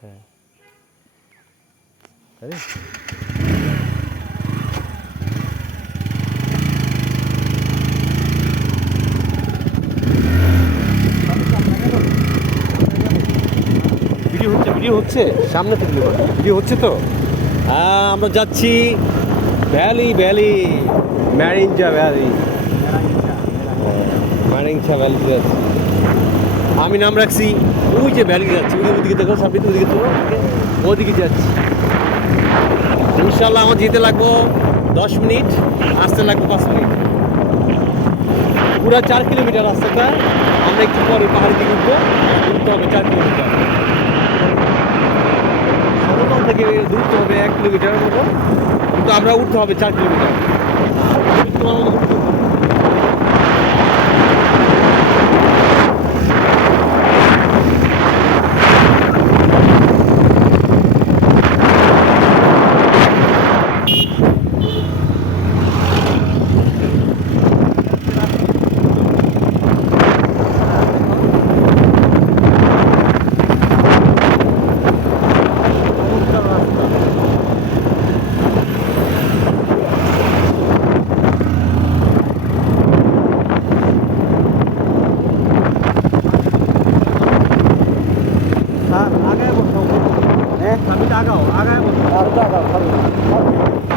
হ্যাঁ তাই ভিডিও হচ্ছে সামনে থেকে ভিডিও হচ্ছে তো। হ্যাঁ আমরা যাচ্ছি ভ্যালি ম্যারিঞ্জা ভ্যালি, ম্যারিঞ্জা ভ্যালিতে যাচ্ছি। আমি নাম রাখছি ওই যে ভ্যালি যাচ্ছি, ওদিকে দেখো সামনে ওদিকে তো ওদিকে যাচ্ছি। ইনশাল্লাহ আমার যেতে লাগবো 10 মিনিট, আসতে লাগবে 5 মিনিট। পুরা 4 কিলোমিটার রাস্তাটা। আমরা একটু পরে পাহাড়ি দিকে উঠবো, ঘুরতে হবে 4 কিলোমিটার। সমতল থেকে দূরতে হবে 1 কিলোমিটারের মতো, কিন্তু আমরা উঠতে হবে 4 কিলোমিটার।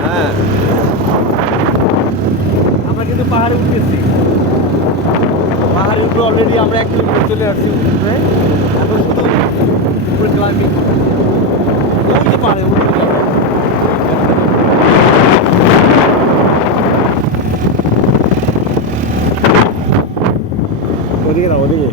হ্যাঁ আমরা কিন্তু পাহাড়ে উঠতেছি, পাহাড়ে উপরে অলরেডি আমরা 1 কিলোমিটার চলে আসছি উপরে। এখন শুধু উপরে ক্লাইম্বিং ওই যে পাহাড়ে উঠতে যাবো। ওদিকে না ওদিকে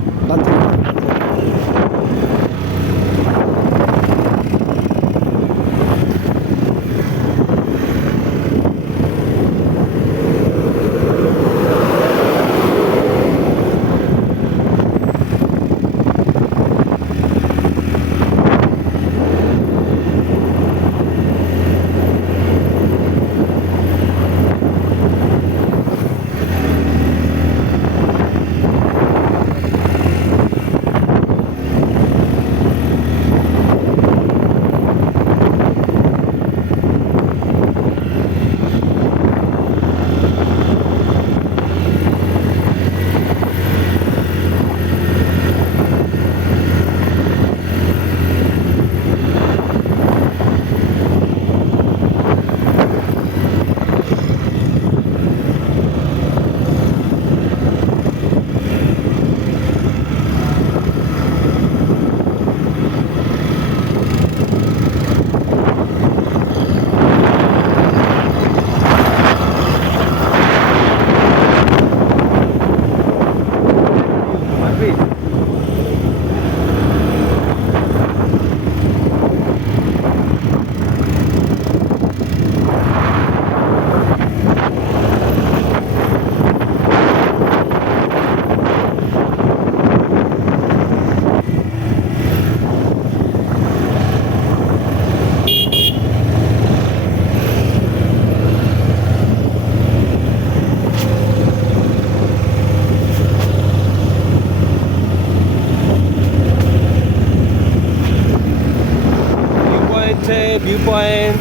ভিউ পয়েন্ট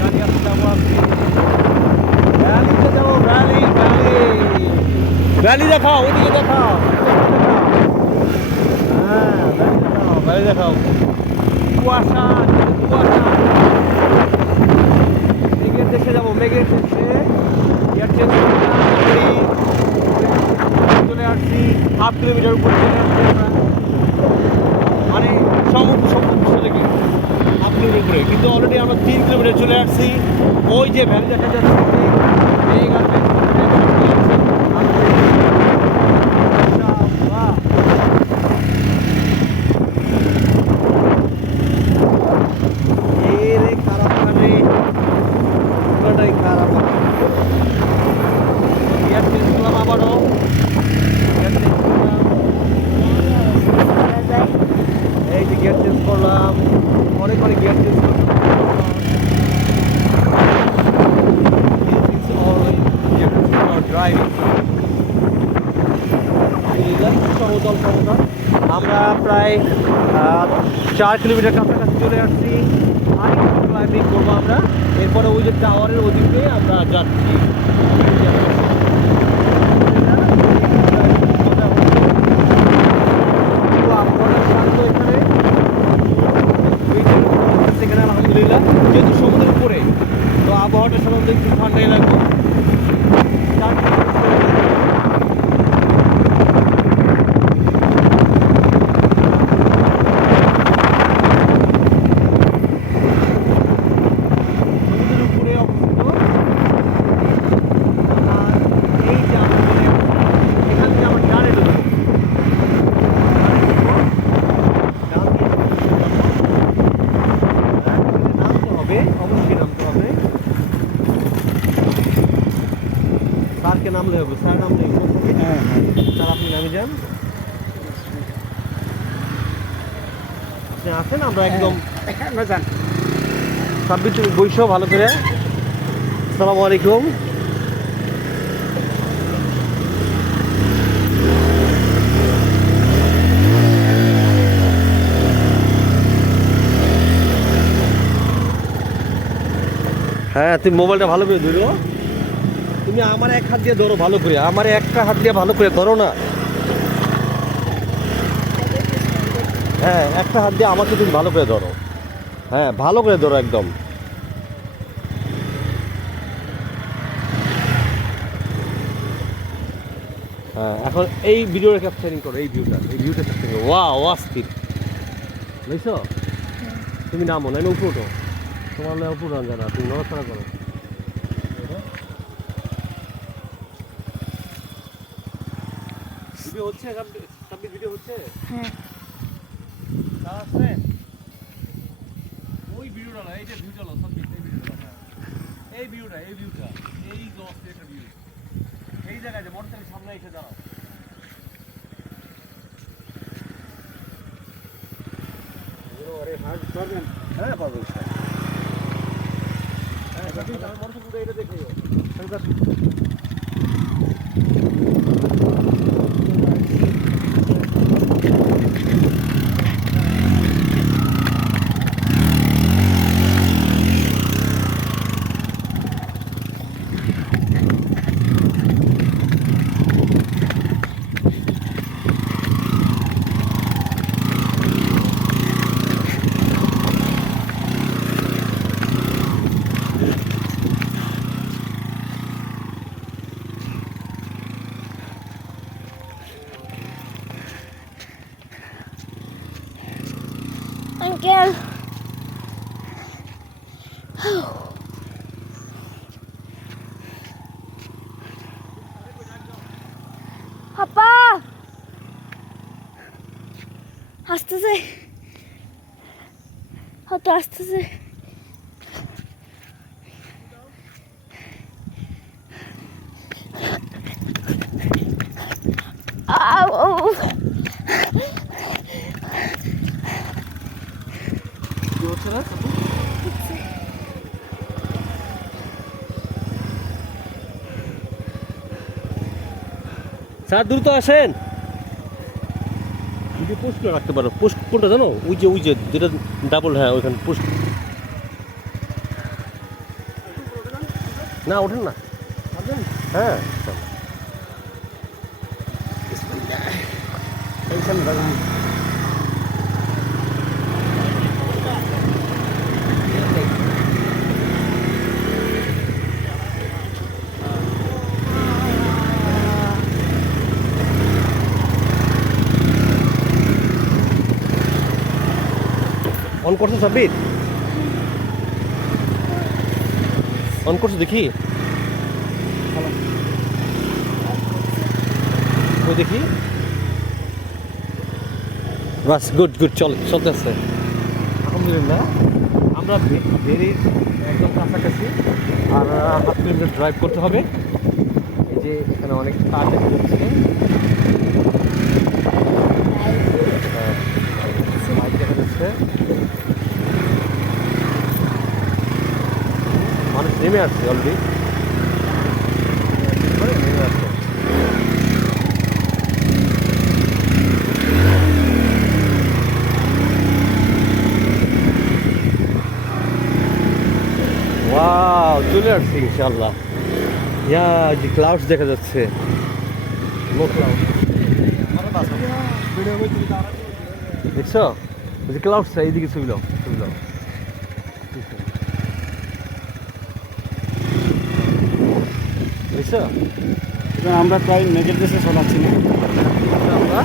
গাড়ি আসতে যাবো আপনি ভ্যালিতে যাবো। ভ্যালি দেখাও, ওইদিকে দেখাও। হ্যাঁ ভ্যালি দেখাও। কুয়াশা মেঘের দেশে যাবো, মেঘের দেশে চলে আসছি। 1/2 কিলোমিটার উপর চলে আসছি আমরা, মানে সমুদ্র থেকে আপনির উপরে। কিন্তু অলরেডি আমরা 3 কিলোমিটার চলে আসছি। ওই যে ভ্যালি দেখা যাচ্ছে, মেঘ আর খারাপ মানে পুরোটাই খারাপ। গিয়ার চেঞ্জ করলাম আবারও, এই যে গিয়ার চেঞ্জ করলাম, অনেক গিয়ার চেঞ্জ করলাম। আমরা প্রায় 4 কিলোমিটার কাছাকাছি চলে আসছি। আর ক্লাইম্বিং করবো আমরা, এরপরে ওই যে টাওয়ারের ওদিকে আমরা যাচ্ছি। এখানে আলহামদুলিল্লাহ যেহেতু সমুদ্রের উপরে, তো আবহাওয়াটা সাধারণত একটু ঠান্ডাই লাগবে। স্যারকে নামলে হবে, স্যার নামলে হ্যাঁ স্যার আপনি নামে যান, আপনি আসেন, আমরা একদম যান। সাব্বির তুমি বইসো ভালো করে। আসসালামু আলাইকুম। হ্যাঁ তুমি মোবাইলটা ভালো করে ধরো, তুমি আমার এক হাত দিয়ে ধরো ভালো করে, আমার একটা হাত দিয়ে ভালো করে ধরো না। হ্যাঁ একটা হাত দিয়ে আমাকে তুমি ভালো করে ধরো, হ্যাঁ ভালো করে ধরো একদম। হ্যাঁ এখন এই ভিডিওটা ক্যাপচারিং করো, এই ভিউটা ক্যাপচারিং করো। ওয়াও অস্থির, বুঝছো? তুমি নামো না, উপরে ওঠো, তোমার উপরে জানা, তুমি নড়াচড়া করো। ভিডিও হচ্ছে, সাব্বির ভিডিও হচ্ছে? হ্যাঁ আছে ওই ভিডিওটা না, এই যে ভিউটা লো সাব্বির, এই ভিডিওটা, এই ভিউটা এই লস একটা ভিউ, এই জায়গায় যে মোটরসাইকেল সামনে এসে দাঁড়াও। আরে হাজ পারবেন? হ্যাঁ পারবেন স্যার। হ্যাঁ সাব্বির আমি মোটরসাইকেলটা এটা দেখিও। Uncle. Papa. আসতেছে, হয়তো আসতেছে। স্যার দ্রুত আসেন। যদি পোস্ট রাখতে পারো, পোস্ট কোনটা জানো? ওই যে যেটা ডাবল, হ্যাঁ ওইখানে পোস্ট। না ওঠেন না, হ্যাঁ অন করছো সাব্বির? অন করছো দেখি, ওই দেখি, বাস গুড চলতে আসছে আলহামদুলিল্লাহ। আমরা ভেরির একদম কাছাকাছি, আর 1/2 কিলোমিটার ড্রাইভ করতে হবে। এই যে এখানে অনেক তার দেখা যাচ্ছে, বাইক দেখা যাচ্ছে, মানুষ নেমে আসছে অলরেডি, নেমে আসছে। চলে আসছি ইনশাআল্লাহ। ইয়া যে ক্লাউডস দেখা যাচ্ছে, লো ক্লাউড দেখছো? ওই যে ক্লাউডসটা এইদিকে ছবি নাও, ছবি নাও। দেখছো? আমরা প্রায় মেঘের দেশে চলাচ্ছি না। আমরা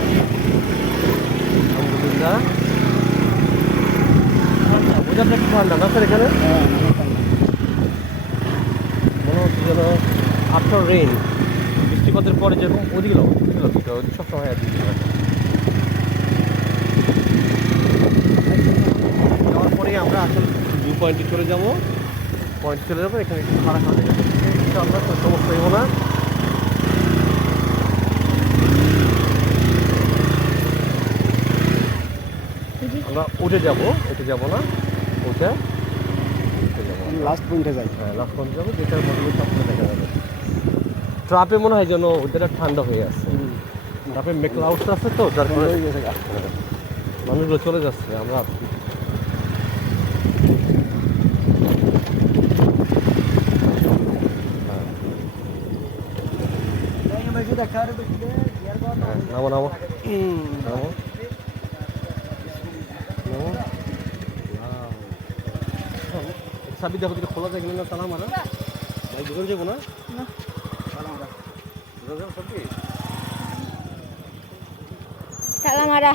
আলহামদুলিল্লাহ ওয়েদারটা কি ঠান্ডা না স্যার এখানে? মনে হচ্ছে যেন আফটার রেইন, বৃষ্টিপাতের পরে যেরকম ওদিকে সবসময় একদিকে যাওয়ার পরেই আমরা আসল ভিউ পয়েন্টে চলে যাবো। এখানে একটু খারাপ খাওয়া দেখা যাচ্ছে, ইনশাআল্লাহ কোনো সমস্যা হইব না। আমরা উঠে যাবো, এটা যাবো না, উঠে যাবো লাস্ট পয়েন্টে যাই। হ্যাঁ লাস্ট পয়েন্টে যাবো, যেটার মধ্যে সবসময় দেখা যাবে। ট্রাপে মনে হয় যেন ওদের ঠান্ডা হয়ে আছে, ট্রাপে ক্লাউডস আছে তো যার কারণে মানুষগুলো চলে যাচ্ছে। আমরা নামো নামো নামো সাবি দেখো, খোলা যায় কিনা তালা মারা ভাই দোকান যাবো না সবজি তালা মারা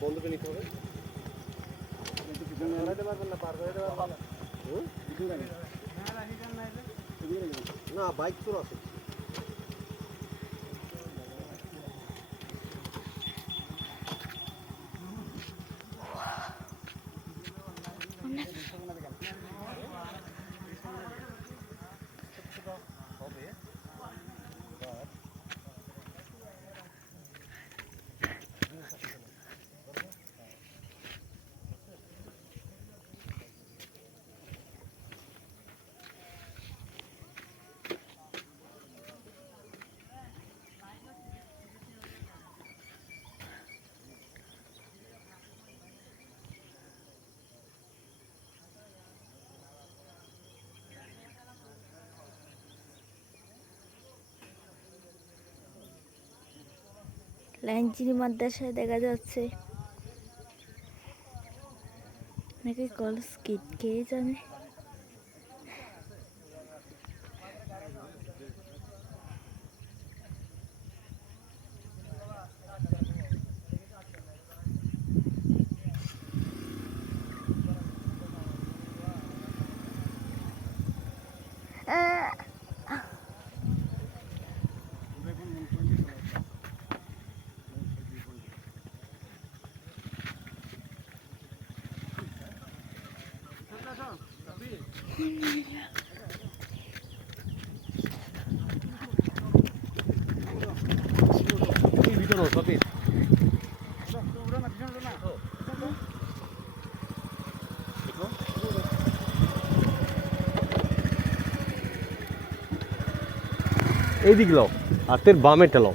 বন্ধুকে নিতে হবে না, বাইক তোর আছে। লাইনচিনি মাদ্রাসায় দেখা যাচ্ছে নাকি কলেজ কিট, কে জানে। ভিতরে সবই এইদিকে লাও, হাতের বামে টেলাও।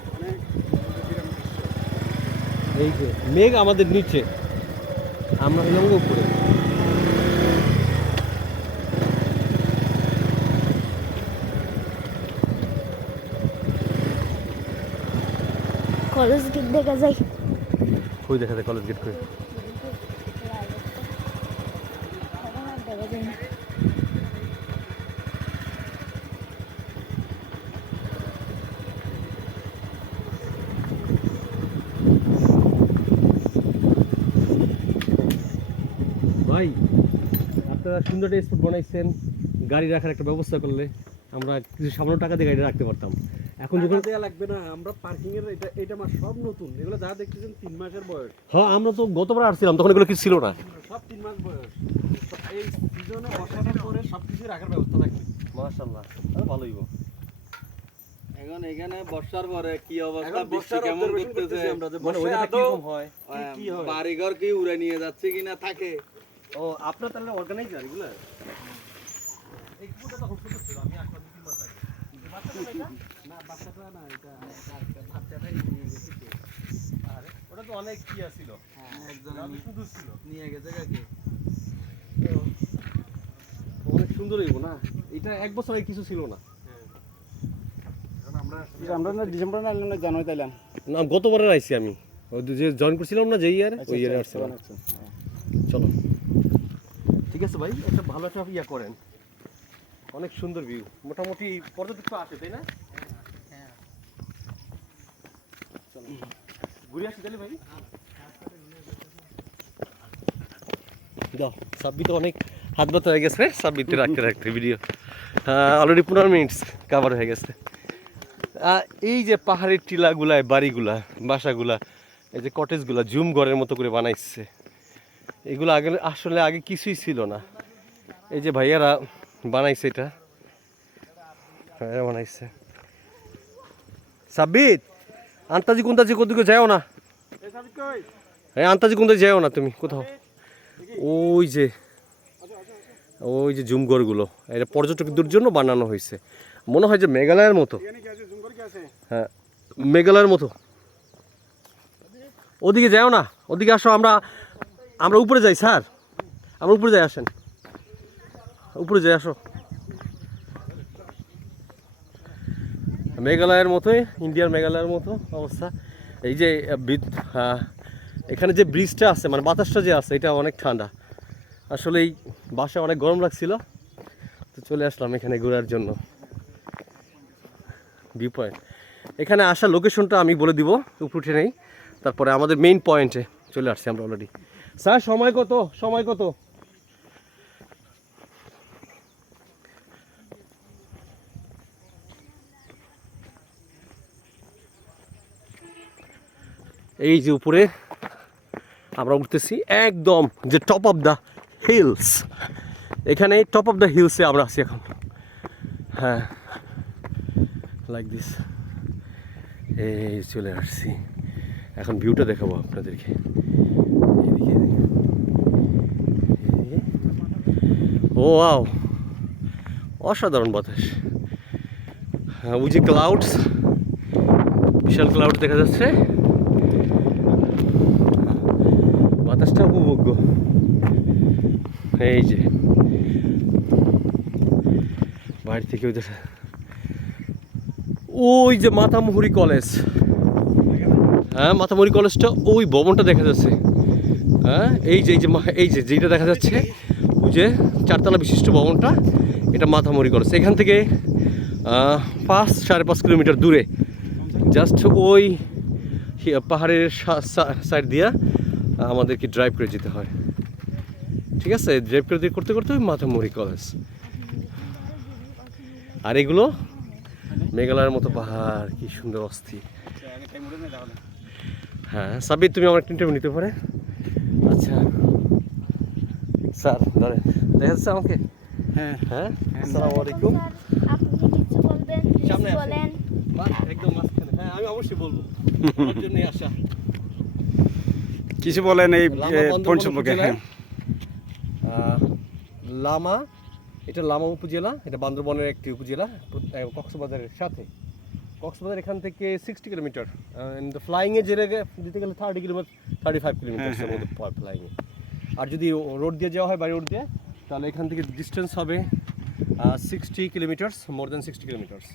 এই যে মেঘ আমাদের নিচে, আমরা হলাম উপরে। কলেজ গেট দেখা যায়। কই দেখা যায় কলেজ গেট? কই দেখা যায় না। ভাই আপনারা সুন্দর একটা স্পট বানাইছেন, গাড়ি রাখার একটা ব্যবস্থা করলে আমরা কিছু সামান্য টাকা দিয়ে গাড়ি রাখতে পারতাম। এখন যখন দেওয়া লাগবে না, আমরা পার্কিং এর এটা মাস সব নতুন, এগুলো যা দেখতেছেন 3 মাসের বয়স। হ্যাঁ, আমরা তো গতবার আসছিলাম তখন এগুলো কিছু ছিল না। সব 3 মাস বয়স। এই সিজনে বসানোর পরে সবকিছু রাখার ব্যবস্থা থাকবে। মাশাআল্লাহ, ভালোই গো। এখন এখানে বর্ষার পরে কি অবস্থা, এখন বৃষ্টি বর্ষার কেমন observation করতেছে, করতেছি আমরা যে মানে বর্ষায় ওইটা আদৌ কিরকম হয়? কি হয়? বাড়িঘর কি উড়ে নিয়ে যাচ্ছে কিনা থাকে। ও আপনার তাহলে অর্গানাইজার এগুলো? এই কুকুরটা তো খুব সুন্দর ছিল, আমি আসলাম 2-3 মাস আগে। না বাচ্চাটা না, এটা বাচ্চাটাই নিয়ে গেছে কে? আরে ওটা তো অনেক কি ছিল, একজন শুধু ছিল। নিয়ে গেছে কাকে। তো সুন্দর হইব না, এটা এক বছর আগে কিছু ছিল না। আমরা না ডিসেম্বর না এলাম না জানুয়ারি তাইলাম। না গতবারে আইছি আমি, ওই যে জয়েন করছিলাম না যে ইয়ারে, ওই ইয়ারে আসছিলাম। চলো ঠিক আছে ভাই, একটা ভালো একটা ইয়া করেন, অনেক সুন্দর ভিউ, মোটামুটি পর্যটক তো আছে তাই না? চলো ঘুরে আসি তাহলে ভাই। দাও সাব্বি তো অনেক হাত ব্যথা হয়ে গেছে, সাব্বিতে রাখতে রাখতে ভিডিও অলরেডি 15 মিনিটস কাভার হয়ে গেছে। এই যে পাহাড়ের টিলাগুলায় বাড়িগুলা, বাসাগুলা, এই যে কটেজগুলা জুম ঘরের মতো করে বানাইছে, এগুলো আগে আসলে আগে কিছুই ছিল না। এই যে ভাইয়ারা বানাইছে, এটা ভাইয়ারা বানাইছে। সাব্বিত আন্তাজি কুন্তাজি কোথাও যাও না, হ্যাঁ আন্তাজি কুন্তাজি যাও না তুমি কোথাও। ওই যে জুম ঘরগুলো এটা পর্যটকদের জন্য বানানো হয়েছে, মনে হয় যে মেঘালয়ের মতো। হ্যাঁ মেঘালয়ের মতো। ওদিকে যাও না, ওদিকে আসো, আমরা উপরে যাই স্যার, আমরা উপরে যাই, আসেন উপরে যাই, আসো। মেঘালয়ের মতোই, ইন্ডিয়ার মেঘালয়ের মতো অবস্থা। এই যে এখানে যে ব্রিজটা আছে, মানে বাতাসটা যে আছে, এটা অনেক ঠান্ডা। আসলে এই বাসায় অনেক গরম লাগছিল, তো চলে আসলাম এখানে ঘোরার জন্য। ভিউ পয়েন্ট, এখানে আসার লোকেশনটা আমি বলে দিব, উপরে উঠে নেই, তারপরে আমাদের মেইন পয়েন্টে চলে আসছি আমরা অলরেডি। স্যার সময় কত, সময় কত? এই যে উপরে আমরা উঠতেছি, একদম যে টপ অফ দ্য হিলস, এখানে টপ অফ দ্য হিলসে আমরা আছি এখন। হ্যাঁ লাইক দিস, এই চলে আসছি, এখন ভিউটা দেখাবো আপনাদেরকে। এদিকে ও ওয়াও, অসাধারণ বাতাস। ওই যে ক্লাউডস, বিশাল ক্লাউড দেখা যাচ্ছে, বাতাসটা উপভোগ্য। এই যে বাড়ি থেকে ওই যে মাতামুহুরি কলেজ, হ্যাঁ মাতামুহুরি কলেজটা, ওই ভবনটা দেখা যাচ্ছে। হ্যাঁ এই যে যেটা দেখা যাচ্ছে, ওই যে 4 তলা বিশিষ্ট ভবনটা, এটা মাতামুহুরি কলেজ। এখান থেকে 5-5.5 কিলোমিটার দূরে, জাস্ট ওই পাহাড়ের সাইড দিয়ে আমাদেরকে ড্রাইভ করে যেতে হয়। ঠিক আছে, ড্রাইভ করে করতে করতে মাতামুহুরি কলেজ। আর এগুলো মেঘালয়ের মতো পাহাড়, কি সুন্দর অস্থির। হ্যাঁ সাব্বির, তুমি আমার একটা ইন্টারভিউ নিতে পারে? আচ্ছা স্যার ধরে দেখা যাচ্ছে আমাকে? হ্যাঁ হ্যাঁ, আসসালামু আলাইকুম। আপনি কিছু বলবেন, সামনে আসেন। বলেন। একদম মাঝখানে, হ্যাঁ আমি অবশ্যই বলবো, ওর জন্যই আসা। কিছু বলেন এই লামা পয়েন্ট সম্পর্কে? হ্যাঁ লামা, এটা লামা উপজেলা, এটা বান্দরবনের একটি উপজেলা, কক্সবাজারের সাথে। কক্সবাজার এখান থেকে 60 কিলোমিটার, ফ্লাইংয়ে দিতে গেলে 30 কিলোমিটার, 35 কিলোমিটার মধ্যে ফ্লাইংয়ে। আর যদি রোড দিয়ে যাওয়া হয়, বাই রোড দিয়ে, তাহলে এখান থেকে ডিস্টেন্স হবে 60 কিলোমিটার্স, মোর দ্যান 60 কিলোমিটার্স।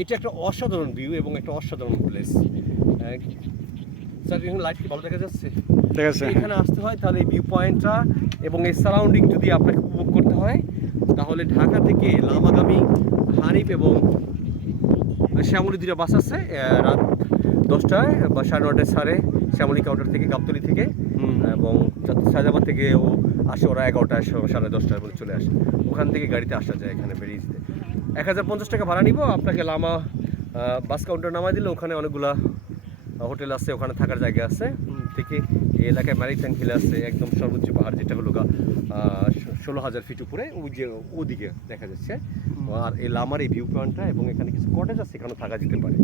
এটা একটা অসাধারণ ভিউ এবং একটা অসাধারণ প্লেস। স্যার এখানে লাইট কি ভালো দেখা যাচ্ছে? ঠিক আছে, এখানে আসতে হয় তাহলে এই ভিউ পয়েন্টটা এবং এই সারাউন্ডিং যদি আপনাকে উপভোগ করতে হয়, তাহলে ঢাকা থেকে লামাগামী হানিফ এবং শ্যামলী 2টা বাস আছে, রাত 10টায় বা 9:30টায় ছাড়ে শ্যামলী কাউন্টার থেকে, গাবতলী থেকে, এবং সায়দাবাদ থেকেও আসে ওরা 11টায়, 10:30টার মধ্যে চলে আসে। ওখান থেকে গাড়িতে আসা যায় এখানে বেরিয়ে যেতে। 1050 টাকা ভাড়া নিব, আপনাকে লামা বাস কাউন্টার নামাই দিলে ওখানে অনেকগুলা হোটেল আছে, ওখানে থাকার জায়গা আছে। থেকে এই এলাকায় ম্যারিটাইম হিল আছে, একদম সর্বোচ্চ পাহাড়, যেটা হলো 16,000 ফিট উপরে, ওই যে ওদিকে দেখা যাচ্ছে। আর এই লামার এই ভিউ পয়েন্টটা এবং এখানে কিছু কটেজ আছে, এখানে থাকা যেতে পারে।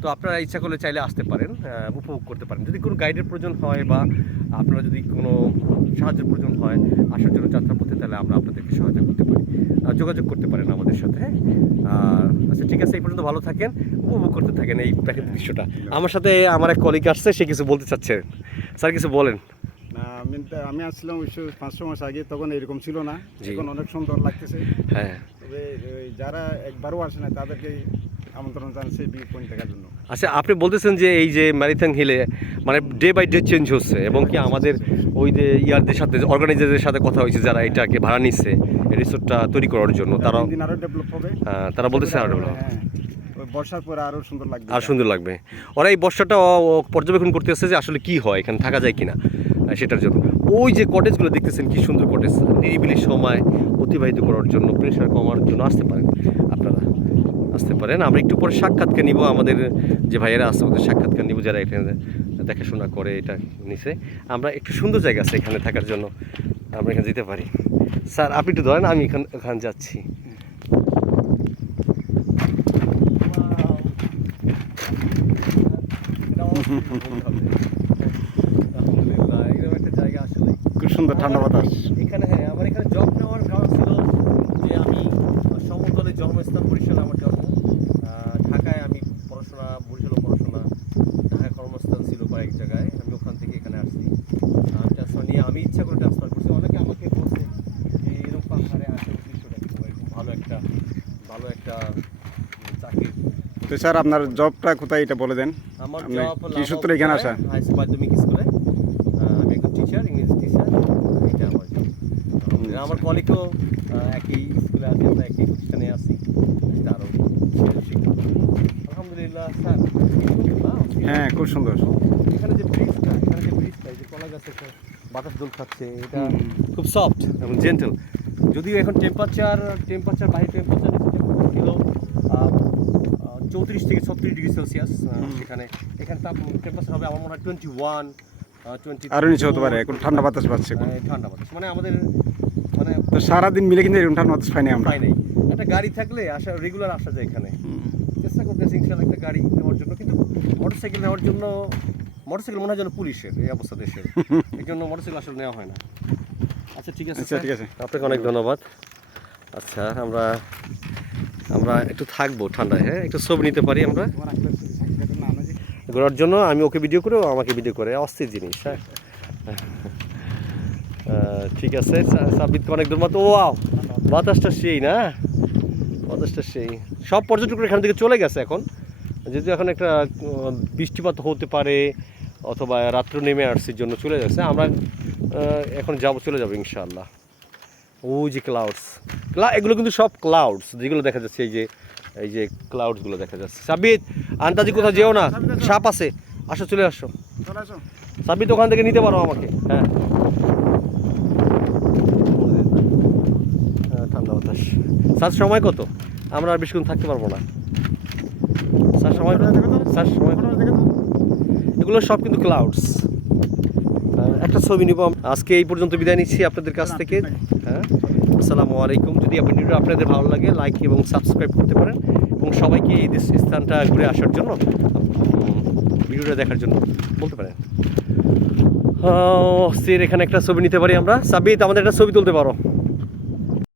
তো আপনারা ইচ্ছা করলে চাইলে আসতে পারেন, উপভোগ করতে পারেন। যদি কোনো গাইডের প্রয়োজন হয় বা আপনারা যদি কোনো সাহায্যের প্রয়োজন হয় আসার জন্য যাত্রাপথে, তাহলে আমরা আপনাদেরকে সহায়তা করতে পারি, যোগাযোগ করতে পারেন আমাদের সাথে। আচ্ছা ঠিক আছে, এই পর্যন্ত ভালো থাকেন, উপভোগ করতে থাকেন এই প্রাকৃতিক দৃশ্যটা। আমার সাথে আমার এক কলিগ আসছে, সে কিছু বলতে চাচ্ছে। স্যার কিছু বলেন। আমি আসছিলাম 500 মাস আগে, তখন এরকম ছিল না, জি। এখন অনেক সুন্দর লাগতেছে। হ্যাঁ। তবে ওই যারা একবারও আসে না তাদেরকে আমন্ত্রণ জানাচ্ছি ভিউ পয়েন্ট দেখার জন্য। আচ্ছা, আপনি বলতেছেন যে এই যে ম্যারিথন হিলে মানে ডে বাই ডে চেঞ্জ হচ্ছে, এবং কি আমাদের ওই যে ইয়ারদের সাথে অর্গানাইজারদের সাথে কথা হয়েছে যারা এটাকে ভাড়া নিচ্ছে এই রিসোর্টটা তৈরি করার জন্য, তারা দিন আরো ডেভেলপ হবে। তারা বলতেছে আরো develop। হ্যাঁ, ওই বর্ষার পরে আরো সুন্দর লাগবে। আর সুন্দর লাগবে। ওরা এই বর্ষাটা পর্যবেক্ষণ করতেছে যে আসলে কি হয়, এখানে থাকা যায় কিনা সেটার জন্য। ওই যে কটেজগুলো দেখতেছেন কি সুন্দর কটেজ, নিরিবিলি সময় অতিবাহিত করার জন্য, প্রেশার কমার জন্য আসতে পারেন আপনারা, আসতে পারেন। আমরা একটু পরে সাক্ষাৎকার নিব, আমাদের যে ভাইয়েরা আছে ওদের সাক্ষাৎকার নিব যারা এখানে দেখাশোনা করে এটা নিচে। আমরা একটু সুন্দর জায়গা আছে এখানে থাকার জন্য, আমরা এখানে যেতে পারি। স্যার আপনি একটু ধরেন, আমি এখানে যাচ্ছি। আলহামদুলিল্লাহ, এরকম একটা জায়গা আসলে খুব সুন্দর ঠান্ডা বাতাস। এখানে। হ্যাঁ, আমার এখানে জব নেওয়ার কারণ ছিল যে আমি সমতলে জন্মস্থান বরিশাল আমার জন্ম, ঢাকায় আমি পড়াশোনা, বরিশালে পড়াশোনা, ঢাকায় কর্মস্থান ছিল কয়েক জায়গায়, আমি ওখান থেকে এখানে আসছি। ট্রান্সফার নিয়ে আমি ইচ্ছা করে ট্রান্সফার করছি। অনেকে আমাকে বলছে যে এরকম পাহাড়ে আসে দৃশ্যটা কি এরকম ভালো একটা চাকরি। তো স্যার আপনার জবটা কোথায় এটা বলে দেন। আমার আপনি জব কি সূত্রে এখানে আসা? হাই মাধ্যমিক স্কুলে আমি একজন টিচার, ইংলিশ টিচার, এটা আমার জব। আমার কলিগও একই স্কুলে আছে, আমরা একই প্রতিষ্ঠানে আছি, এটা আরও শিক্ষক। আলহামদুলিল্লাহ স্যার। হ্যাঁ, খুব সুন্দর। এখানে যে ব্রিজটা, এই যে কলা গাছ একটা বাতাস দোল খাচ্ছে, এটা খুব সফট এবং জেন্টেল। যদিও এখন টেম্পারেচার বাইরে টেম্পারেচার ছিল 34 থেকে 36 ডিগ্রি সেলসিয়াস। এখানে টেম্পারেচার হবে আমার মনে হয় 21, 20 আরো নিচে হতে পারে, এখন ঠান্ডা বাতাস পাচ্ছে এখন। ঠান্ডা বাতাস মানে আমাদের মানে তো সারাদিন মিলে কিন্তু এরকম ঠান্ডা বাতাস পাইনি আমরা। পাই নাই। একটা গাড়ি থাকলে রেগুলার আসা যায় এখানে। চেষ্টা করতেছি ইনশাআল্লাহ একটা গাড়ি নেওয়ার জন্য, কিন্তু মোটরসাইকেল নেওয়ার জন্য মোটরসাইকেল মনে হয় যেন পুলিশের এই অবস্থা দেশের, এই জন্য মোটরসাইকেল আসলে নেওয়া হয় না। আচ্ছা ঠিক আছে, আচ্ছা ঠিক আছে, আপনাকে অনেক ধন্যবাদ। আচ্ছা আমরা একটু থাকবো ঠান্ডায়, হ্যাঁ একটু ছবি নিতে পারি আমরা ঘোরার জন্য। আমি ওকে ভিডিও করে, ও আমাকে ভিডিও করে, অস্থির জিনিস। হ্যাঁ ঠিক আছে সাব্বিতকে অনেক ধন্যবাদ। ও বাতাসটা সেই না, বাতাসটা সেই। সব পর্যটকরা এখান থেকে চলে গেছে এখন, যেহেতু এখন একটা বৃষ্টিপাত হতে পারে অথবা রাত্র নেমে আসছে জন্য চলে যাচ্ছে। আমরা এখন চলে যাবো ইনশাআল্লাহ। ওই যে এগুলো কিন্তু সব ক্লাউডস যেগুলো দেখা যাচ্ছে, এই যে ক্লাউডসগুলো দেখা যাচ্ছে। সাব্বিত আন্তাজি কোথাও যেও না, সাপ আছে, আসো চলে আসো। সাব্বিত ওখান থেকে নিতে পারো আমাকে। হ্যাঁ ঠান্ডা বাতাস। স্যার সময় কত? আমরা আর বেশিক্ষণ থাকতে পারবো না। স্যার সময় কত? এগুলো সব কিন্তু ক্লাউডস। একটা ছবি নিব। আজকে এই পর্যন্ত বিদায় নিচ্ছি আপনাদের কাছ থেকে। হ্যাঁ, আসসালামু আলাইকুম। যদি ভিডিওটা আপনাদের ভালো লাগে লাইক এবং সাবস্ক্রাইব করতে পারেন, এবং সবাইকে এই স্থানটা ঘুরে আসার জন্য, ভিডিওটা দেখার জন্য বলতে পারেন। এখানে একটা ছবি নিতে পারি আমরা। সাব্বিত আমাদের একটা ছবি তুলতে পারো।